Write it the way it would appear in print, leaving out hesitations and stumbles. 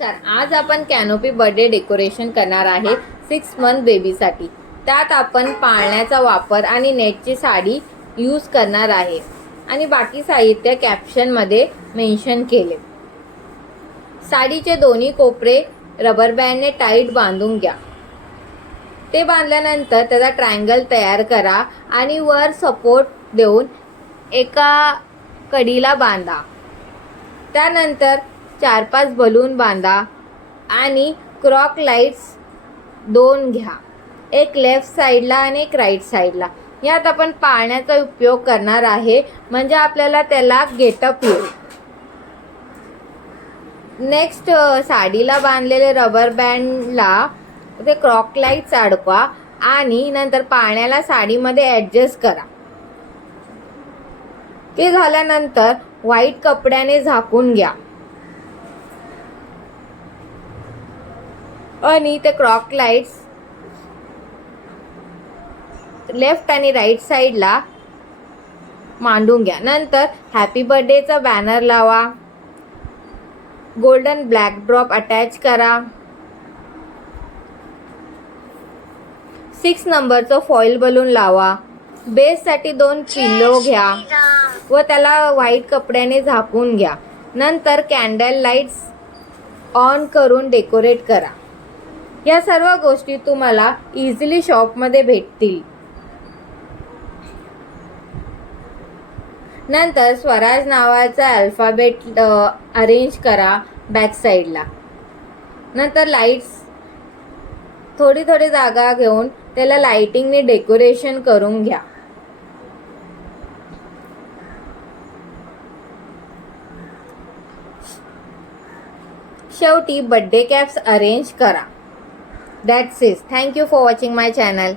नमस्कार. आज आपण कॅनोपी बर्थडे डेकोरेशन करणार आहे 6 मंथ बेबीसाठी. त्यात आपण पाळण्याचा वापर आणि नेटची साडी यूज करणार आहे आणि बाकी साहित्य कॅप्शनमध्ये मेन्शन केले. साडीचे दोन्ही कोपरे रबर बँडने टाईट बांधून घ्या. ते बांधल्यानंतर त्याचा ट्रायंगल तयार करा आणि वर सपोर्ट देऊन एका कडीला बांधा. त्यानंतर 4-5 बलून बांधा आणि क्रॉक लाईट्स 2 घ्या, एक लेफ्ट साईडला आणि एक राईट साईडला. यात आपण पाळण्याचा उपयोग करणार आहे म्हणजे आपल्याला त्याला गेटअप येईल. नेक्स्ट साडीला बांधलेले रबर बँडला ते क्रॉक लाईट्स अडकवा आणि नंतर पाळण्याला साडीमध्ये ॲडजस्ट करा. ते झाल्यानंतर व्हाईट कपड्याने झाकून घ्या आणि ते क्रॉक लाईट्स लेफ्ट आणि राईट साईडला मांडून घ्या. नंतर हॅपी बर्थडेचा बॅनर लावा, गोल्डन ब्लॅक ड्रॉप अटॅच करा, 6 नंबरचं फॉईल बलून लावा, बेससाठी 2 पिल्लो घ्या व त्याला व्हाईट कपड्याने झाकून घ्या. नंतर कॅन्डल लाईट्स ऑन करून डेकोरेट करा. या सर्व गोष्टी तुम्हाला इझिली शॉपमध्ये भेटतील. नंतर स्वराज नावाचा अल्फाबेट अरेंज करा बॅक साईडला. नंतर लाईट्स थोडी जागा घेऊन त्याला लाइटिंगने डेकोरेशन करून घ्या. शेवटी बर्थडे कॅप्स अरेंज करा. That's it. Thank you for watching my channel.